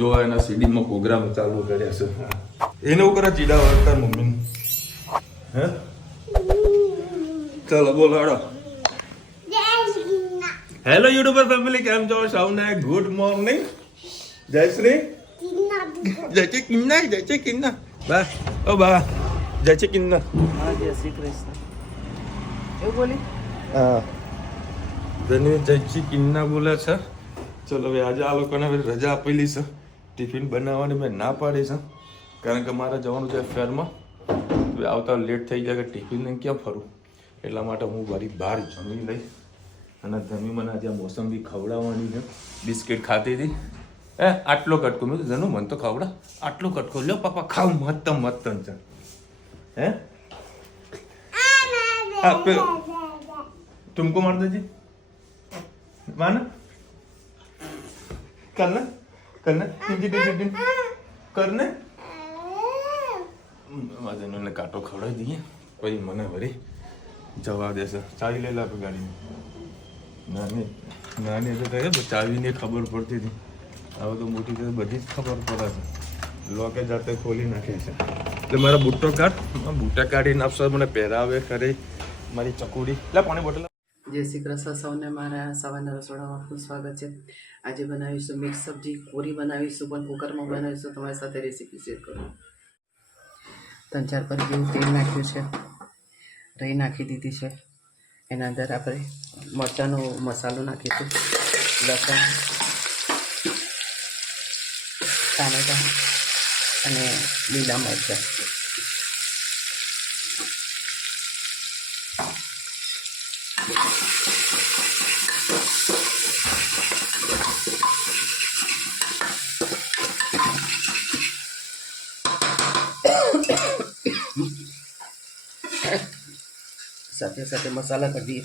જો એના સીડીમાં પ્રોગ્રામ ચાલુ કર્યા છે. એને હું કરે ચીડા વળતા મમ્મી હે ચાલો બોલો હેડો. હેલો યુટ્યુબર ફેમિલી, કેમ છો સૌને? Good morning. જય શ્રી કિન્ના બા ઓ બા જય શ્રી કિન્ના. હા, જય શ્રી કૃષ્ણ. એવું બોલી? હા ધની જય શ્રી કિન્ના બોલે છે. ચલો હવે આજે આ લોકોને રજા આપેલી છે. ટિફિન બનાવવાની મેં ના પાડી છે, કારણ કે મારે જવાનું છે ફેરમાં. હવે આવતા લેટ થઈ જાય કે ટિફિન ક્યાં ફરું, એટલા માટે હું વળી બહાર જમી લઈ. અને ધમી મને આજે મોસંબી ખવડાવવાની છે. બિસ્કિટ ખાતી હતી. આટલો કટકો મેં જનું મન તો ખવડા. આટલો કટકો લ્યો પાપા, ખાવ મસ્ત છે. હે तुमको मार दीजिए माना करना करना करने ने काटो खवડાવી દઈએ પછી મને વળી જવા દેશે. ચાવી લઈ લે ગાડીમાં. નાની એટલે થાય ચાવીને ખબર પડતી હતી. હવે તો મોટી છે બધી જ ખબર પડે છે. લોકે જાતે ખોલી નાખે છે. એટલે મારા બૂટા કાઢીને આપશો મને પહેરાવે કરે મારી ચકુડી. લે પાણી બોટલ. જય શ્રી કૃષ્ણ સૌને. મારા સવારના રસોડામાં આપનું સ્વાગત છે. આજે બનાવીશું મિક્સ સબ્જી, પૂરી બનાવીશું, પણ કુકરમાં બનાવીશું. તમારી સાથે રેસીપી શેર કરું. 3-4 પર જેવું તેલ નાખ્યું છે, રહી નાખી દીધી છે. એના અંદર આપણે મરચાંનો મસાલો નાખીશું, લસણ, ટામેટાં અને લીલા મરચાં. સાથે સાથે મસાલા કરી દઈએ.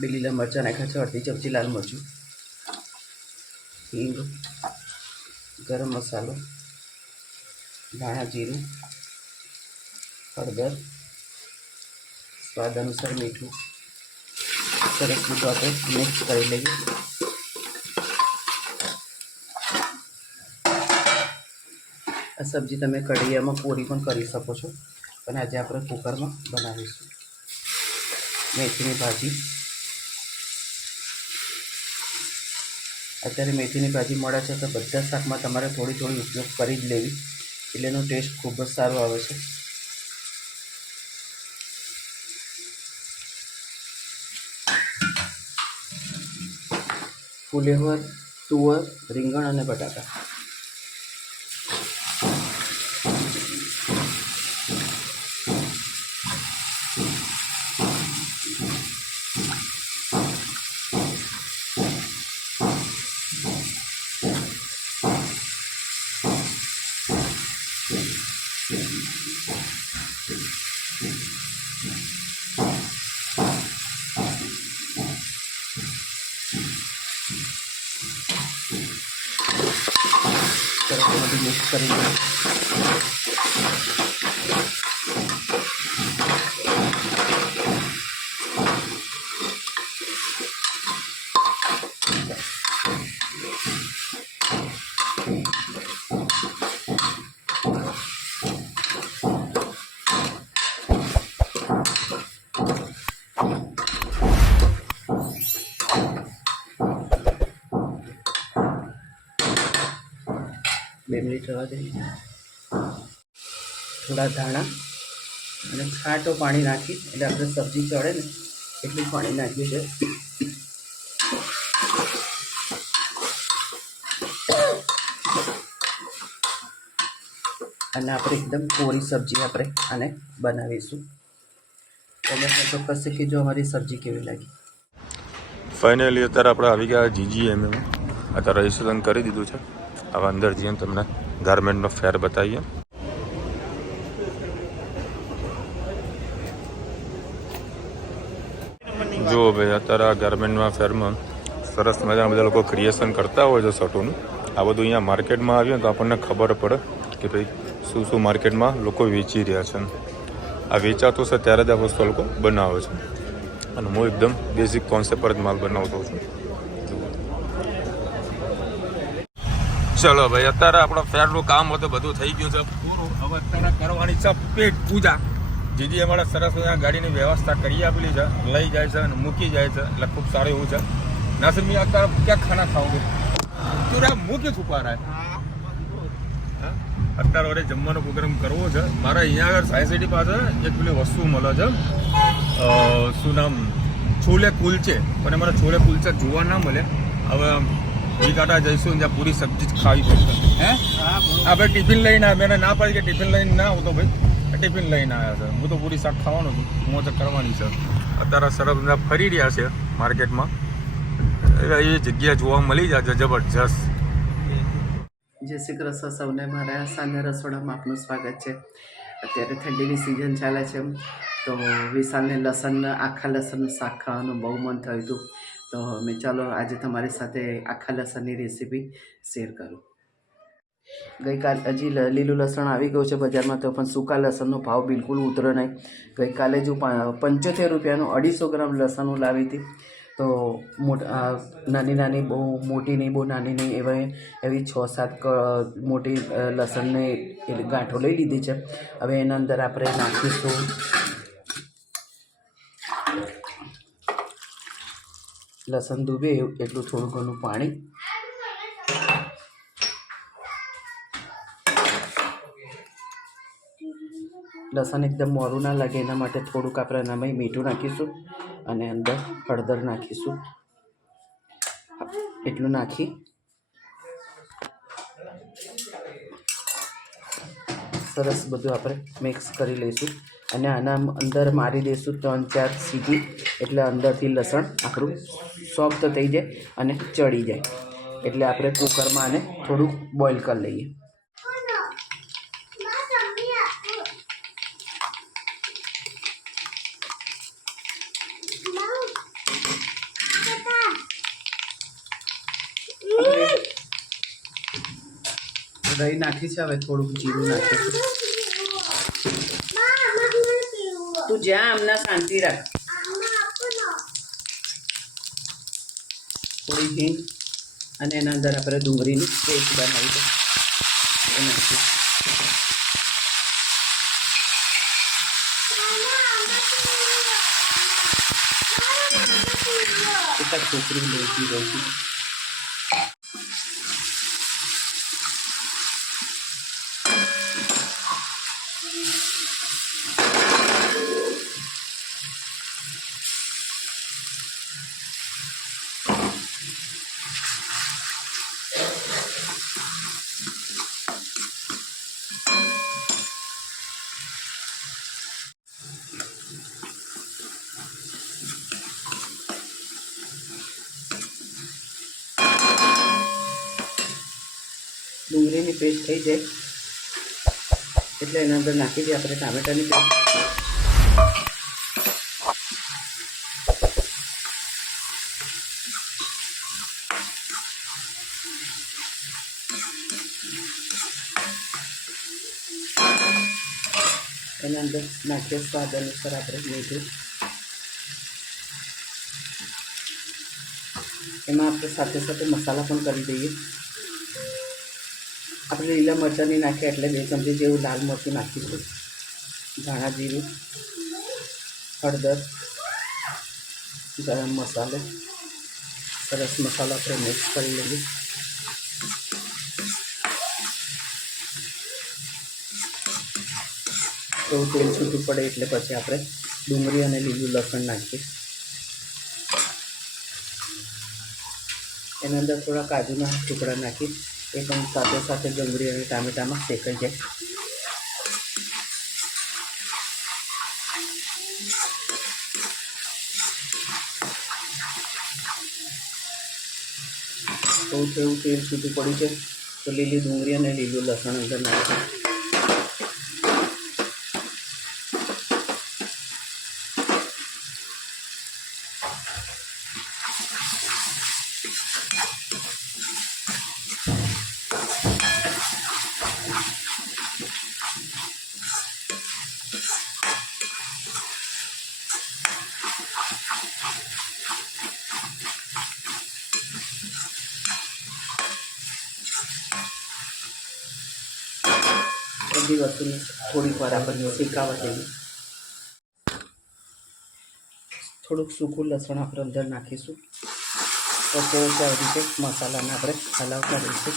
2 લીલા મરચાં નાખ્યા છે, અડધી ચમચી લાલ મરચું, હિંગ, ગરમ મસાલો, ધાણા જીરું, હળદર, સ્વાદ અનુસાર મીઠું. સરસ બધું આપણે મિક્સ કરી લઈએ. આ સબ્જી તમે કઢાઈમાં પૂરી પણ કરી શકો છો, પણ આજે આપણે કુકરમાં બનાવીશું. મેથીની ભાજી. અત્યારે મેથીની ભાજી મળે છે, તો બધા શાકમાં તમારે થોડી થોડી ઉપયોગ કરી જ લેવી, એટલે એનો ટેસ્ટ ખૂબ જ સારો આવે છે. ફુલેવર, તુવર, રીંગણ અને બટાકા. સરસ બધું મિક્સ કરી દઈએ. બે મિનિટ રહેવા દઈએ. થોડા ધાણા અને છાંટો પાણી નાખી, એટલે આપણે સબ્જી ચડે ને એટલું પાણી નાખ્યું છે. અને આપણે એકદમ કોરી સબ્જી આપણે આને બનાવીશું. તમે ચોક્કસ શીખી જો અમારી સબ્જી કેવી લાગી. ફાઇનલી અત્યારે આપણે આવી ગયા GGM. અત્યારે રજીસ્ટ્રેશન કરી દીધું છે. હવે અંદર જઈએ તમને ગાર્મેન્ટનો ફેર બતાવીએ. જુઓ ભાઈ, અત્યારે આ ગાર્મેન્ટમાં ફેરમાં સરસ મજાના બધા લોકો ક્રિએશન કરતા હોય છે શર્ટોનું. આ બધું અહીંયા માર્કેટમાં આવીએ તો આપણને ખબર પડે કે ભાઈ શું શું માર્કેટમાં લોકો વેચી રહ્યા છે. આ વેચાતું છે ત્યારે જ આ વસ્તુ લોકો બનાવે છે. અને હું એકદમ બેઝિક કોન્સેપ્ટ પર જ માલ બનાવતો છું. ચલો ભાઈ, અત્યારે આપણો ફેરનું કામ હતું બધું થઈ ગયું છે પૂરું. હવે અત્યારે કરવાની છે પેટ પૂજા. જીજી અમારે સરસ મજાની ગાડીની વ્યવસ્થા કરી આપેલી છે, લઈ જાય છે અને મૂકી જાય છે, એટલે ખૂબ સારું એવું છે. નાસિર મેં અત્યારે ક્યાં ખાના ખાઓગે? તું રે મું ક્યાં છુપા રહે? અત્યારે વડે જમવાનો પ્રોગ્રામ કરવો છે મારે. અહીંયા આગળ સાયન્સ સિટી પાસે એક પેલી વસ્તુ મળે છે, શું નામ, છોલે કુલચે. પણ મને છોલે કુલચે જોવા ના મળે. હવે કાંટા જઈશું ત્યાં પૂરી સબ્જી જ ખાવી પડશે. હે હા ભાઈ, ટિફિન લઈને આવ્યા. મેં ના પાડી કે ટિફિન લઈને ના આવતો ભાઈ, ટિફિન લઈને આવ્યા છે. હું તો પૂરી શાક ખાવાનું છું, મોજ કરવાની છે. અત્યારે સરસ ફરી રહ્યા છે માર્કેટમાં. એ જગ્યા જોવા મળી જાય છે જબરજસ્ત. જય શ્રી કૃષ્ણ સૌને, મારા સાંજના રસોડામાં આપનું સ્વાગત છે. અત્યારે ઠંડીની સિઝન ચાલે છે, તો વિશાલને આખા લસણનું શાક ખાવાનું બહુ મન થયું હતું. તો મેં ચાલો આજે તમારી સાથે આખા લસણની રેસીપી શેર કરું. ગઈકાલે હજી લીલું લસણ આવી ગયું છે બજારમાં, તો પણ સૂકા લસણનો ભાવ બિલકુલ ઉતરો નહીં. ગઈકાલે જો 75 રૂપિયાનું 250 ગ્રામ લસણ હું લાવી હતી. તો નાની નાની, બહુ મોટી નહીં, બહુ નાની નહીં, એવી 6-7 મોટી લસણને ગાંઠો લઈ લીધી છે. હવે એના અંદર આપણે નાખીશું લસણ ડૂબે એટલું થોડું ઘણું પાણી. લસણ એકદમ મોરું ના લાગે એના માટે થોડુંક આપણે એનામાં મીઠું નાખીશું અને અંદર હળદર નાખીશું. એટલું નાખી સરસ બધું આપણે મિક્સ કરી લઈશું અને આના અંદર મારી દઈશું 3-4 સીટી. એટલે અંદરથી લસણ આપણું સોફ્ટ થઈ જાય અને ચડી જાય. એટલે આપણે કુકરમાં આને થોડુંક બોઇલ કરી લઈએ. દહીં નાખી છે, હવે થોડુંક જીરું નાખીશું. તું જ્યાં હમણાં શાંતિ રાખ. થોડી હિંગ અને એના અંદર આપણે ડુંગળીની પેસ્ટ બનાવી છે એ નાખીશું. એટલા છોકરી લેતી રહી. ડુંગળીની પેસ્ટ થઈ જાય એટલે એના અંદર નાખી દઈએ આપણે ટામેટાની પેસ્ટ. એના અંદર નાખીએ સ્વાદ અનુસાર આપણે મીઠું. એમાં આપણે સાથે સાથે મસાલા પણ કરી દઈએ. આપણે લીલા મરચાંની નાખીએ એટલે 2 ચમચી જેવું લાલ મરચું નાખીશું. ધાણા જીરું, હળદર, ગરમ મસાલો, સરસ મસાલો આપણે મિક્સ કરી લઈએ. થોડું તેલ છૂટું પડે એટલે પછી આપણે ડુંગળી અને લીલું લસણ નાખીએ. એના અંદર થોડા કાજુના ટુકડા નાખી એ પણ સાથે સાથે ડુંગળી અને ટામેટામાં શેકાઈ જાય. થોડું એવું તેલ છૂટું પડ્યું છે તો લીલી ડુંગળી અને લીલું લસણ અંદર નાખીએ. બધી વસ્તુને થોડીક વાર આપણે શેકાવા દઈએ. થોડુંક સૂકું લસણ આપણે અંદર નાખીશું. પછી આવી રીતે મસાલાને આપણે હલાવતા રહીશું.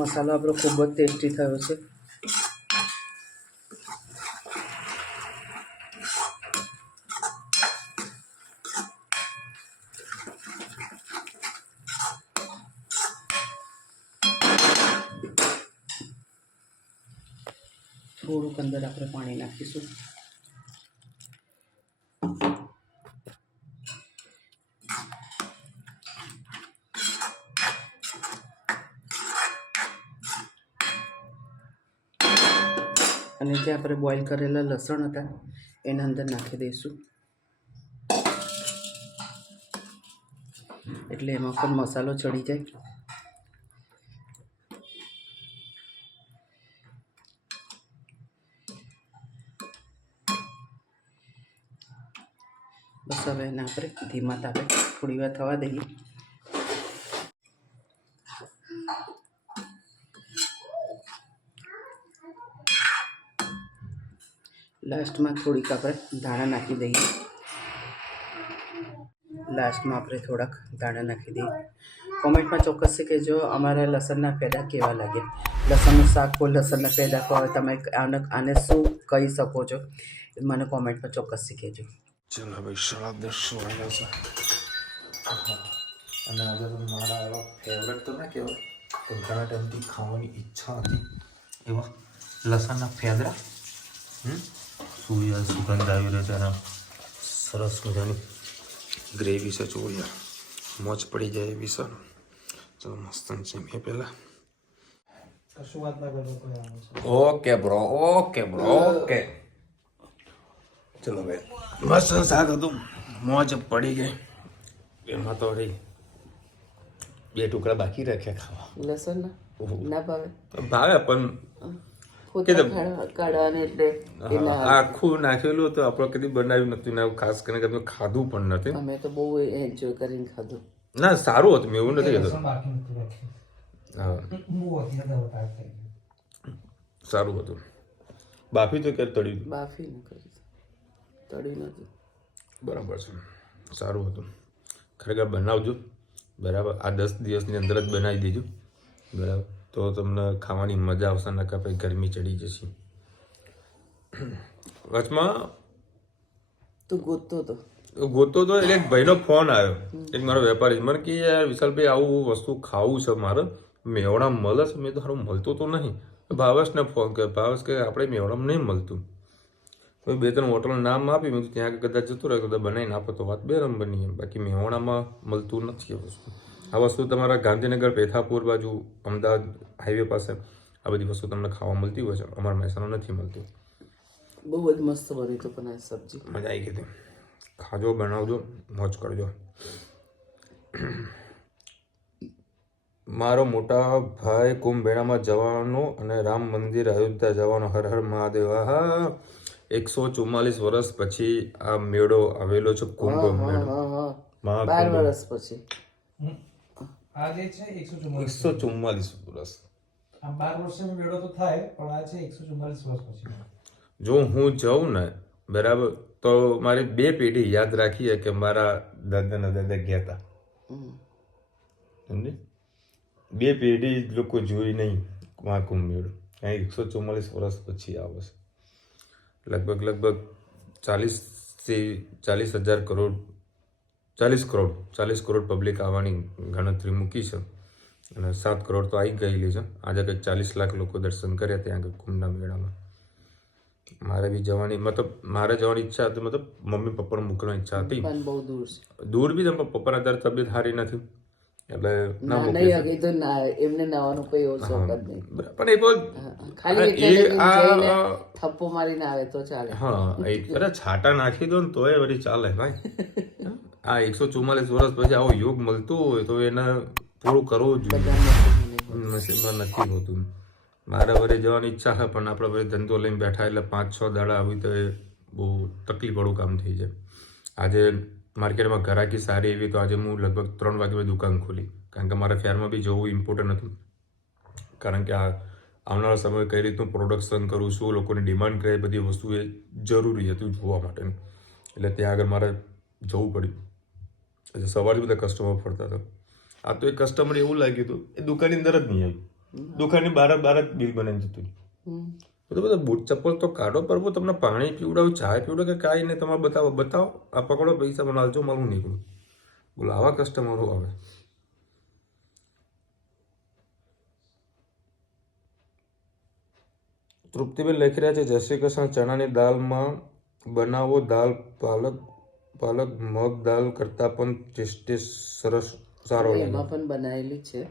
મસાલો આપણો ખૂબ જ ટેસ્ટી થયો છે. થોડુંક અંદર આપણે પાણી નાખીશું. અને જે આપણે બોઇલ કરેલા લસણ હતા એના અંદર નાખી દઈશું. એટલે એમાં પણ મસાલો ચડી જાય. બસ હવે એને આપણે ધીમા તાપે થોડી વાર થવા દઈએ. લાસ્ટમાં થોડીક આપણે ધાણા નાખી દઈએ. કોમેન્ટમાં ચોક્કસથી કહેજો અમારા લસણના પેડા કેવા લાગે. લસણનું શાક હોય, લસણના પેડા હોય, તમે આને શું કહી શકો છો મને કોમેન્ટમાં ચોક્કસથી કહેજો. ચલો ભાઈ 10:30 વાગ્યા છે. અને આજે તો મારા એવા ફેવરેટ તો ના કહેવાય પણ ઘણા ટાઈમથી ખાવાની ઈચ્છા હતી એવા લસણના ફેદરા. સૂર્ય સુગંધ આવી રહ્યો છે અને સરસ મજાની ગ્રેવી છે. ચોળિયા મોજ પડી જાય એવી છે. ચલો મસ્ત છે. મેં પહેલાં ઓકે બ્રો ઓકે. ચલો ભાઈ મસ્ત શાક હતું, મોજ પડી ગઈ. એમાં તો રહી 2 ટુકડા બાકી રાખ્યા ખાવા. લસણ ના ભાવે? ભાવે પણ કાઢવાને એટલે આખું નાખેલું તો આપણે કદી બનાવ્યું નથી ને ખાસ કરીને કદી ખાધું પણ નથી. અમે તો બહુ એન્જોય કરીને ખાધું. ના સારું હતું, મેં એવું નથી કહેતો. હા સારું હતું. બાફી તો ક્યારે તળ્યું? બાફી ન કરી, તળી નથી. બરાબર છે, સારું હતું. ખરેખર બનાવજો બરાબર. આ 10 દિવસની અંદર જ બનાવી દેજો બરાબર, તો તમને ખાવાની મજા આવશે. નકા પછી ગરમી ચડી જશે. વચમાં તું ગોતતો તો એટલે એક ભાઈનો ફોન આવ્યો, એક મારો વેપારી મને કે યાર વિશાલભાઈ આવું વસ્તુ ખાવું છે મારે, મેવડા મળે છે. મેં તો સારું મળતું તો નહીં. ભાવેશને ફોન કર્યો. ભાવેશ કે આપણે મેવડામાં નહીં મળતું. તો 2-3 હોટલનું નામ આપી. મેં ત્યાં કદાચ જતું રહે કદાચ બનાવીને આપો તો વાત 2 નંબરની. બાકી મેવડામાં મળતું નથી આ વસ્તુ. આ વસ્તુ તમારા ગાંધીનગર, પેથાપુર બાજુ, અમદાવાદ હાઈવે પાસે આ બધી વસ્તુ તમને ખાવા મળતી હોય છે. અમારા મહેસાણા નથી મળતી. બહુ જ મસ્ત બની તો પણ આ સબ્જી મજા આવી ગઈ હતી. ખાજો, બનાવજો, મોજ કરજો. મારો મોટા ભાઈ કુંભ મેળામાં જવાનો અને રામ મંદિર અયોધ્યા જવાનો. હર હર મહાદેવ. હા 144 વર્ષ પછી આ મેળો આવેલો છે, કુંભ મેળો. 12 વર્ષ પછી આ જે છે 144 વર્ષ. આ 12 વર્ષનો મેળો તો થાય પણ આ છે 144 વર્ષ પછી. જો હું જાઉં ને બરાબર તો મારી 2 પેઢી યાદ રાખીએ કે મારા દાદાના દાદા ગયા હતા. સમજી? 2 પેઢી લોકો જોઈ નહીં મહાકુંભ મેળો. અહીં 144 વર્ષ પછી આવે છે. લગભગ 40 કરોડ પબ્લિક આવવાની ગણતરી મૂકી છે અને 7 કરોડ તો આવી ગયેલી છે. આજે કંઈક 40 લાખ લોકો દર્શન કર્યા ત્યાં આગળ કુંભના મેળામાં. મારે બી જવાની મારે જવાની ઈચ્છા હતી. મમ્મી પપ્પાને મૂકવાની ઈચ્છા હતી. પણ બહુ દૂર છે. દૂર બી તમે પપ્પાના અત્યારે તબિયત સારી નથી એટલે ના નહીં મૂકી. હગે તો ના, એમને નાવાનો કોઈ એવો શોખ જ નહીં. પણ એ બહુ ખાલી એ જઈને થપ્પો મારીને આવે તો ચાલે. હા અરે છાટા નાખી દો ને તોય વળી ચાલે ભાઈ. આ 144 વર્ષ પછી આવો યોગ મળતો હોય તો એને થોડું કરવું જ જોઈએ. નસીબમાં નથી હોતું. મારે વરે જવાની ઈચ્છા છે પણ આપણે વરે ધંધો લઈને બેઠા એટલે 5-6 દાડા આવી તો એ બહુ તકલીફ વાળું કામ થઈ જાય. આજે માર્કેટમાં ઘરાકી સારી એવી તો આજે હું લગભગ 3 વાગે મેં દુકાન ખોલી, કારણ કે મારે ફેરમાં બી જવું ઇમ્પોર્ટન્ટ હતું. કારણ કે આ આવનારા સમયે કઈ રીતનું પ્રોડક્શન કરું, શું લોકોની ડિમાન્ડ કરે, બધી વસ્તુ એ જરૂરી હતી જોવા માટેની. એટલે ત્યાં આગળ મારે જવું પડ્યું. એટલે સવારથી બધા કસ્ટમર ફરતા હતા. આ તો એક કસ્ટમર એવું લાગ્યું હતું એ દુકાનની અંદર જ નહીં આવ્યું, દુકાનની બહાર જ બિલ બનાવીને જતું. તો બધા બૂટ ચપ્પલ તો કાઢો, પરબો તમને પાણી પીવડાવું, ચા પીવડાવ કે કાંઈ નહીં, તમારે બતાવો આ પકડો પૈસા મને હાલજો, મારું નીકળું. બોલો આવા કસ્ટમરો આવે. તૃપ્તિબેન લખી રહ્યા છે, જય શ્રી કૃષ્ણ. ચણાની દાળમાં બનાવો દાળ પાલક મગ દાળ કરતાં પણ ટેસ્ટી સરસ સારો લાગે. એમાં પણ બનાવેલી છે,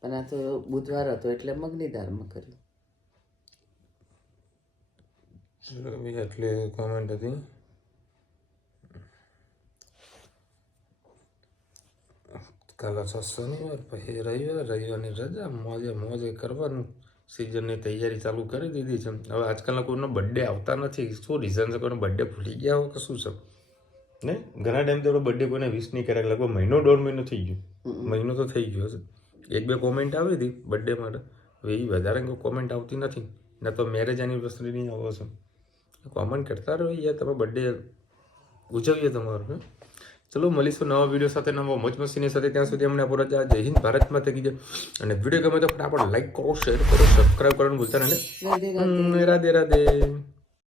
પણ આ તો બુધવાર હતો એટલે મગની દાળમાં કરી. એટલે કોમેન્ટ હતી. કાલે શનિવાર પછી રવિવારની રજા, મોજે કરવાનું. સિઝનની તૈયારી ચાલુ કરી દીધી છે. હવે આજકાલના કોઈનો બર્થડે આવતા નથી. શું રીઝન છે? કોઈનો બર્થડે ભૂલી ગયા હોય કે શું છે? નહીં, ઘણા ટાઈમથી આપણો બર્થડે કોઈને વિશ નહીં કર્યા. લગભગ મહિનો 1.5 મહિનો થઈ ગયો. મહિનો તો થઈ ગયો હશે. 1-2 કોમેન્ટ આવી હતી બર્થડે માટે. હવે એ વધારે કોઈ કોમેન્ટ આવતી નથી. ના તો મેરેજ એનિવર્સરી આવો છે. કોમેન્ટ કરતા રહો યાર, તમે બર્થડે ઉજવીએ તમારું. ચલો મળીશું નવા વિડીયો સાથે, નવા મોજ મસ્તીની સાથે. ત્યાં સુધી અમને આપો રજા. જય હિન્દ, ભારત માતા કી જય. અને વિડીયો ગમે તો ફટાફટ લાઈક કરો, શેર કરો, સબસ્ક્રાઈબ કરવાનું ભૂલતા નહીં. રાધે રાધે.